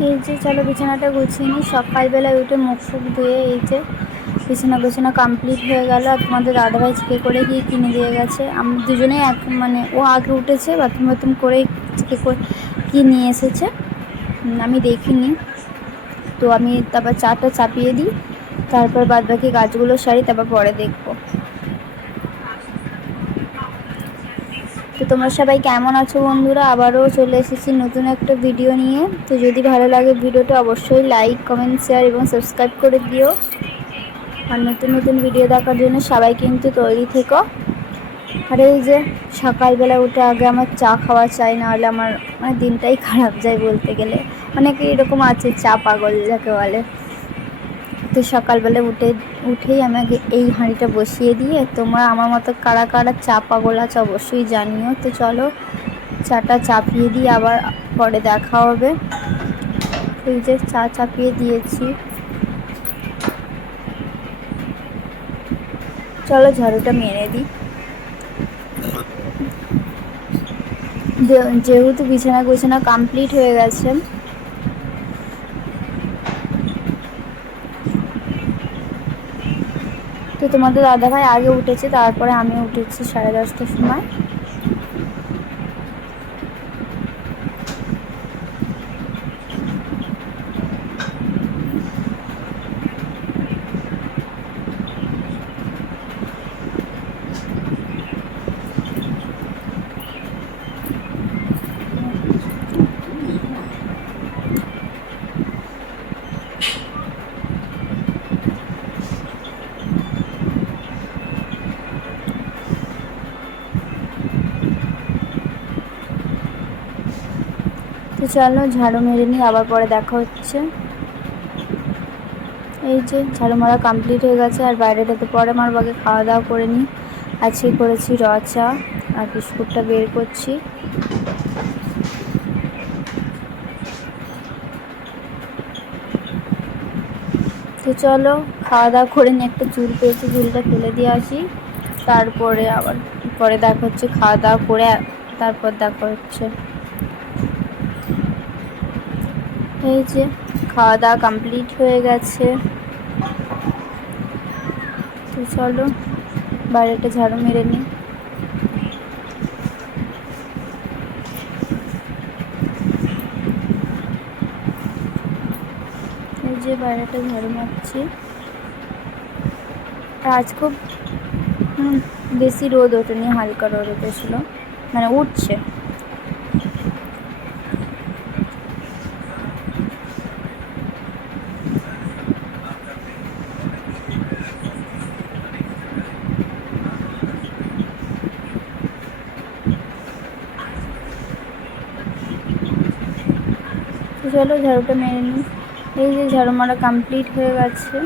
এই যে, চলো বিছানাটা গুছিয়ে নিই। সকালবেলায় উঠে মুখ ফুক ধুয়ে এই যে বিছানা গোছানা কমপ্লিট হয়ে গেল। আর তোমাদের দাদাভাই চেকে করে গিয়ে কিনে দিয়ে গেছে? আমি, দুজনেই এক মানে ও আগে উঠেছে, বাথরুম বাথরুম করেই চেকে করে, কি নিয়ে এসেছে? আমি দেখিনি। তো আমি তারপর চাটা চাপিয়ে দিই। তারপর বাদ বাকি গাছগুলো সারি, তারপর পরে দেখব। তো তোমরা সবাই কেমন আছো বন্ধুরা? আবারও চলে এসেছি নতুন একটা ভিডিও নিয়ে। তো যদি ভালো লাগে ভিডিওটা অবশ্যই লাইক কমেন্ট শেয়ার এবং সাবস্ক্রাইব করে দিও। আর নতুন নতুন ভিডিও দেখার জন্য সবাই কিন্তু তৈরি থেকো। আর এই যে সকালবেলা উঠে আগে আমার চা খাওয়া চাই না হলে আমার মানে দিনটাই খারাপ যায় বলতে গেলে। অনেকে এরকম আছে চা পাগল যাকে বলে। তো সকালবেলা উঠে, উঠেই আমাকে এই হাঁড়িটা বসিয়ে দিয়ে তোমরা আমার মতো কারা কারা চা পাগল আছে অবশ্যই জানিও। তো চলো চাটা চাপিয়ে দিয়ে আবার পরে দেখা হবে। এই যে চা চাপিয়ে দিয়েছি। চলো ঝাড়ুটা মেরে দিই। যেহেতু বিছানা গুছানা কমপ্লিট হয়ে গেছে তো তোমাদের দাদাভাই আগে উঠেছে তারপরে আমি উঠেছি সাড়ে দশটার সময়। চলো, ঝাড়ু মেরে নিই, আবার পরে দেখা হচ্ছে। এই যে, ঝাড়ু মারা কমপ্লিট হয়ে গেছে, আর বাইরেটাতে পরে মার বাগে খাওয়া দাওয়া করে নিই। আজকে করেছি র চা আর বিস্কুটটা বের করছি। তো চলো খাওয়া দাওয়া করে নিয়ে একটা চুল পেয়েছি, চুলটা ফেলে দিয়ে আসি। তারপরে আবার, পরে দেখা হচ্ছে খাওয়া দাওয়া করে তারপর দেখা হচ্ছে। এই যে খাওয়া দাওয়া কমপ্লিট হয়ে গেছে। তো চলো, বাইরেটা ঝাড়ু মেরে নিই। এই যে বাইরেটা ঝাড়ু মারছি। আজ খুব বেশি রোদ ওঠেনি, হালকা রোদ উঠেছিল। মানে উঠছে। চলো ঝাড়ুটা মেরে নিই। এই যে ঝাড়ু মারা কমপ্লিট হয়ে গেছে।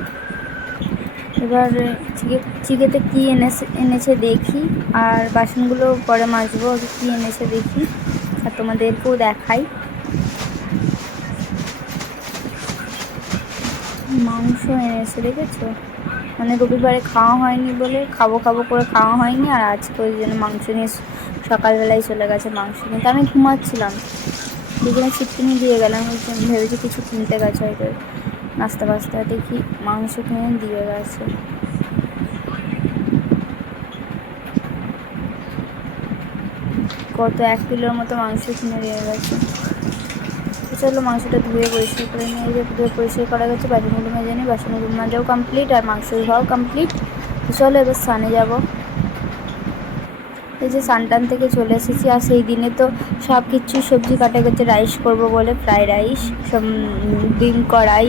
এবার চিকে চিকেতে কী এনেছে এনেছে দেখি, আর বাসনগুলো পরে মাজবো কী এনেছে দেখি, আর তোমাদেরকেও দেখাই। মাংস এনেছে, দেখেছ? মানে রবিবারে খাওয়া হয়নি বলে খাব খাব করে খাওয়া হয়নি, আর আজকে ওই জন্য মাংস নিয়ে সকালবেলায় চলে গেছে মাংস নিয়ে। আমি ঘুমাচ্ছিলাম। দুজনে ছিটকিনি দিয়ে গেলাম ভেবেছি কিছু কিনতে গেছে হয়তো। নাস্তা বাস্তা দেখি, মাংস কিনে দিয়ে গেছে। কত এক কিলোর মতো মাংস কিনে দিয়ে গেছে। চলো মাংসটা ধুয়ে পরিষ্কার করে নিয়ে যে ধুয়ে পরিষ্কার করা গেছে বাসনগুলো মেজে নিই বাসনগুলো মাজাও কমপ্লিট আর মাংস ধোয়াও কমপ্লিট চলো এবার স্নানে যাব। এই যে সানটান থেকে চলে এসেছি, আর সেই দিনে তো সব কিছু সবজি কাটা গেছে রাইস করব বলে ফ্রাইড রাইস সব ডিম কড়াই,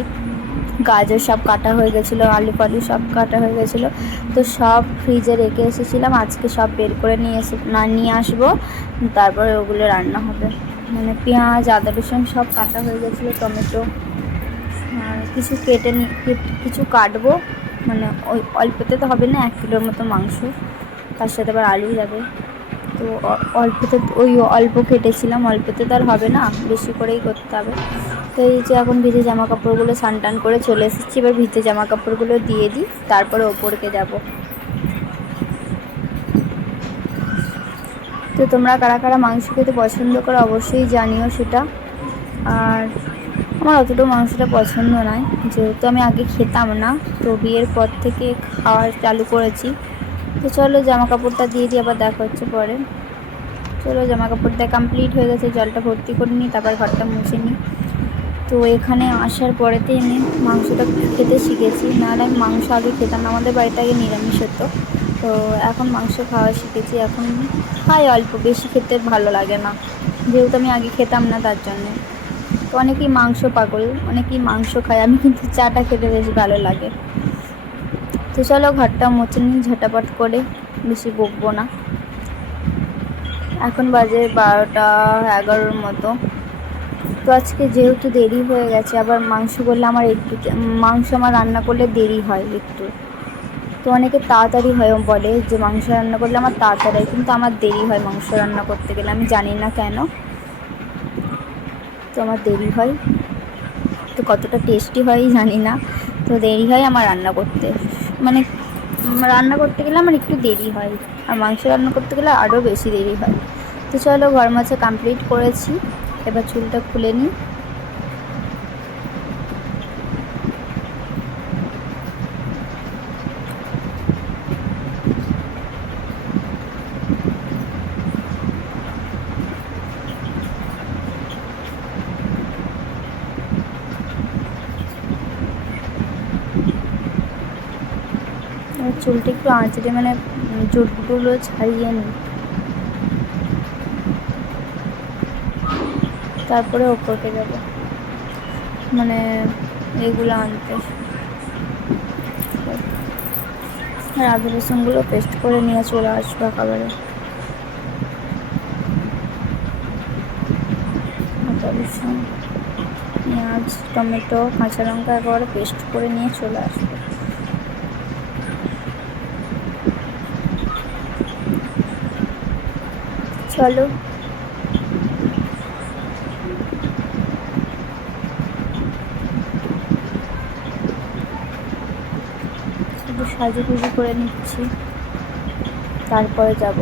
গাজর সব কাটা হয়ে গেছিল, আলু ফালু সব কাটা হয়ে গেছিল। তো সব ফ্রিজে রেখে এসেছিলাম, আজকে সব বের করে নিয়ে এসে, না, নিয়ে আসব, তারপরে ওগুলো রান্না হবে। মানে পেঁয়াজ, আদা, রসুন সব কাটা হয়ে গেছিল, টমেটো কিছু কেটে নিয়ে কিছু কাটবো মানে ওই অল্পতে তো হবে না, এক কিলোর মতো মাংস, তার সাথে আবার আলু যাবে। তো অল্পতে ওই অল্প কেটেছিলাম, অল্পতে তো আর হবে না, বেশি করেই করতে হবে। তো এই যে এখন ভিজে জামা কাপড়গুলো টান করে চলে এসেছি, এবার ভিজে জামা কাপড়গুলো দিয়ে দিই, তারপরে ওপরকে যাব। তো তোমরা কারা কারা মাংস খেতে পছন্দ করো অবশ্যই জানিও সেটা। আর আমার অতটা মাংসটা পছন্দ নয়, যেহেতু আমি আগে খেতাম না, তো বিয়ের পর থেকে খাওয়া চালু করেছি। তো চলো জামা কাপড়টা দিয়ে দিয়ে আবার দেখা হচ্ছে পরে। চলো জামা কাপড়টা কমপ্লিট হয়ে গেছে, জলটা ভর্তি করে নিই, তারপর ঘরটা মুছে নিই। তো এখানে আসার পরেতে আমি মাংসটা খেতে শিখেছি। নাহলে আমি মাংস আগে খেতাম আমাদের বাড়িতে আগে নিরামিষ হতো। তো এখন মাংস খাওয়া শিখেছি, এখন খাই অল্প, বেশি খেতে ভালো লাগে না। যেহেতু আমি আগে খেতাম না, তার জন্যে। তো অনেকেই মাংস পাগল, অনেকেই মাংস খায়, আমি কিন্তু চাটা খেতে বেশ ভালো লাগে। তো চলো ঘরটা মুছে নিই ঝটাপট করে বেশি বকবো না। এখন বাজে বারোটা এগারোর মতো। তো আজকে যেহেতু দেরি হয়ে গেছে, আবার মাংস করলে আমার একটু মাংস আমার রান্না করলে দেরি হয় একটু। তো অনেকে তাড়াতাড়ি হয় বলে যে মাংস রান্না করলে আমার তাড়াতাড়ি কিন্তু আমার দেরি হয় মাংস রান্না করতে গেলে। আমি জানি না কেন। তো আমার দেরি হয়। তো কতটা টেস্টি হয় জানি না। তো দেরি হয় আমার রান্না করতে। মানে রান্না করতে গেলে আমার একটু দেরি হয়। আর মাংস রান্না করতে গেলে আরও বেশি দেরি হয়। তো চলো ঘর মাছে কমপ্লিট করেছি। এবার চুলটা খুলে নিই। চুলটা একটু আঁচড়ে মানে জুটগুলো ছাড়িয়ে নিই। তারপরে ওপরকে যাব। মানে এগুলো আনতে। আর আদা রসুনগুলো পেস্ট করে নিয়ে চলে আসব একেবারে। পেঁয়াজ, টমেটো, কাঁচা লঙ্কা একেবারে পেস্ট করে নিয়ে চলে আসব। চলো। সাজুগুজু করে নিচ্ছি। তারপরে যাব।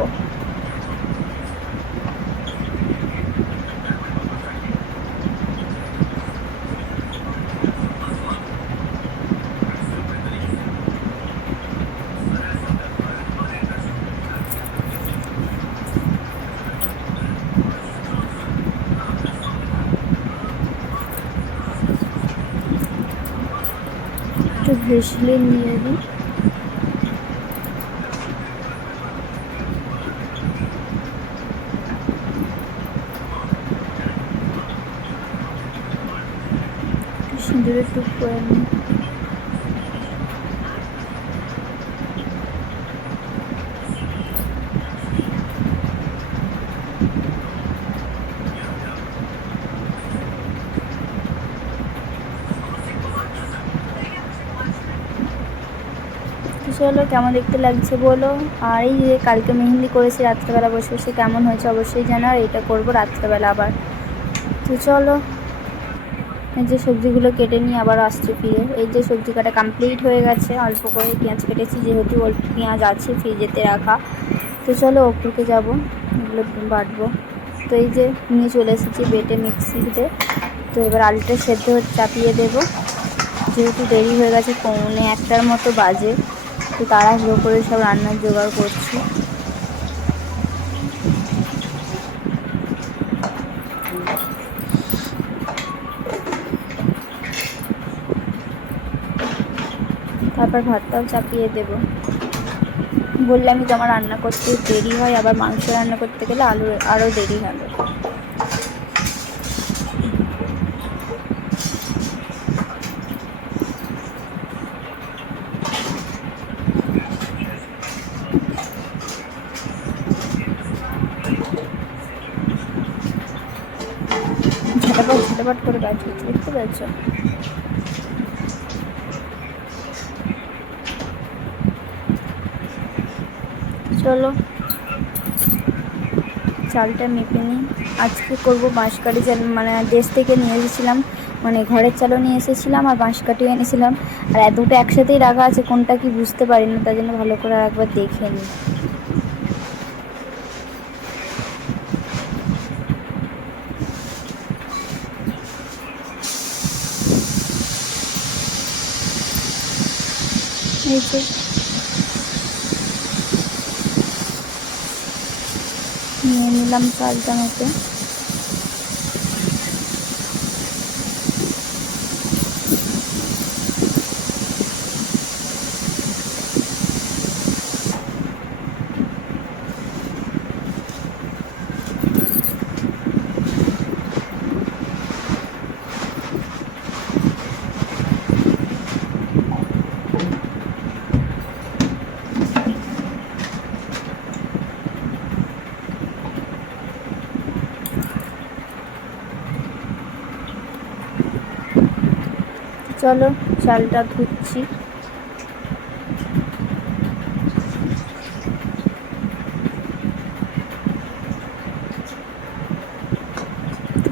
একটু ভেসলিন নিয়ে দিই সিঁদুরের চলো, কেমন দেখতে লাগছে বলো? আর এই যে কালকে মেহেন্দি করেছি, রাত্রেবেলা বসে বসে কেমন হয়েছে অবশ্যই জানো, আর এটা করব রাত্রেবেলা আবার। তো চলো, এই যে সবজিগুলো কেটে নিয়ে আবার আসছে ফিরে। এই যে সবজি কাটা কমপ্লিট হয়ে গেছে, অল্প করে পেঁয়াজ কেটেছি, যেহেতু অল্প পেঁয়াজ আছে ফ্রিজেতে রাখা। তো চলো, ওপরকে যাব, এগুলো বাটবো। তো এই যে নিয়ে চলে এসেছি বেটে মিক্সিতে। তো এবার আলুটা সেদ্ধ চাপিয়ে দেবো। যেহেতু দেরি হয়ে গেছে, পৌনে একটার মতো বাজে। তো তাড়াহুড়ো করে সব রান্নার জোগাড় করছি। তারপর ভাতটাও চাপিয়ে দেব। বললামই তো আমার রান্না করতে দেরি হয়, আবার মাংস রান্না করতে গেলে আলু আরও দেরি হবে ঝটাপট ঝটাপট করে কাজ করছি চলো, চালটা মেপে নিই। আজকে করব বাঁশকাঠি চাল মানে দেশ থেকে নিয়ে এসেছিলাম মানে ঘরের চালও নিয়ে এসেছিলাম আর বাঁশকাঠিও এনেছিলাম। আর দুটো একসাথেই রাখা আছে, কোনটা কি বুঝতে পারি না তার জন্য ভালো করে আর একবার দেখে নিই। এই যে নিয়ে নিলাম চালটা মতো। চলো চালটা ধুচ্ছি।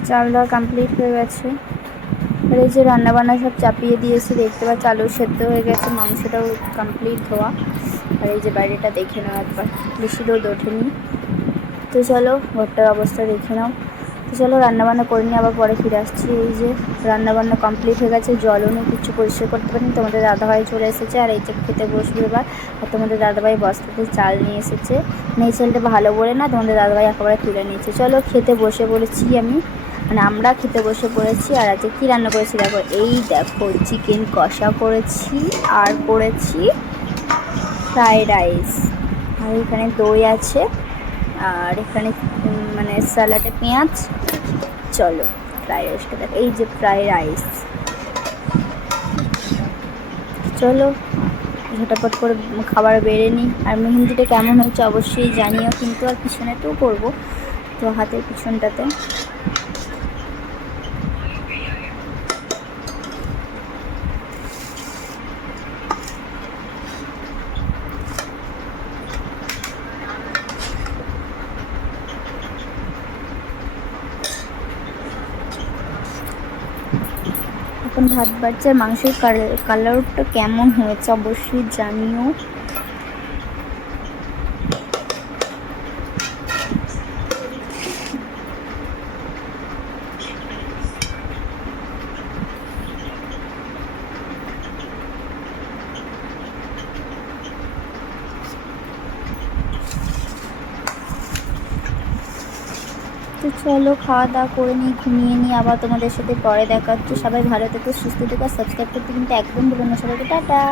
চাল দেওয়া কমপ্লিট হয়ে গেছে। আর এই যে রান্নাবান্না সব চাপিয়ে দিয়েছি, দেখতে পাচ্ছি, আলু সেদ্ধ হয়ে গেছে, মাংসটাও কমপ্লিট ধোয়া আর এই যে বাইরেটা দেখে নাও একবার, বেশি রোদ ওঠেনি। তো চলো, ঘরটার অবস্থা দেখে নাও। তো চলো রান্নাবান্না করে নিয়ে আবার পরে ফিরে আসছি। এই যে রান্নাবান্না কমপ্লিট হয়ে গেছে, জলও নেই, কিছু পরিষ্কার করতে পারিনি। তোমাদের দাদাভাই চলে এসেছে, আর এই যে খেতে বসবে এবার। আর তোমাদের দাদাভাই বস্তাতে চাল নিয়ে এসেছে। মানে চালটা ভালো বলে না, তোমাদের দাদাভাই একেবারে তুলে নিয়েছে। চলো খেতে বসে বলেছি আমি। মানে আমরা খেতে বসে পড়েছি, আর আজকে কী রান্না করেছি দেখো? এই দেখো চিকেন কষা করেছি, আর করেছি ফ্রাইড রাইস আর এখানে দই আছে। আর এখানে মানে স্যালাডে পেঁয়াজ। চলো, ফ্রাই রাইসটা দেখ, এই যে ফ্রাই রাইস। চলো, ঝটাপট করে খাবার বেড়ে নিই। আর মেহেন্দিটা কেমন হয়েছে অবশ্যই জানিও, কিন্তু আর পিছনেতেও করব। তো হাতের পিছনটাতে। ভাত বাচ্চার মাংসের কালারটা কেমন হয়েছে অবশ্যই জানিও। চলো খাওয়া দাওয়া করে নিই ঘুমিয়ে নিই আবার তোমাদের সাথে পরে দেখা হচ্ছে। সবাই ভালো থেকে, সুস্থ থেকো সাবস্ক্রাইব করতে কিন্তু একদম ভুলো না সবাইকে। টাটা!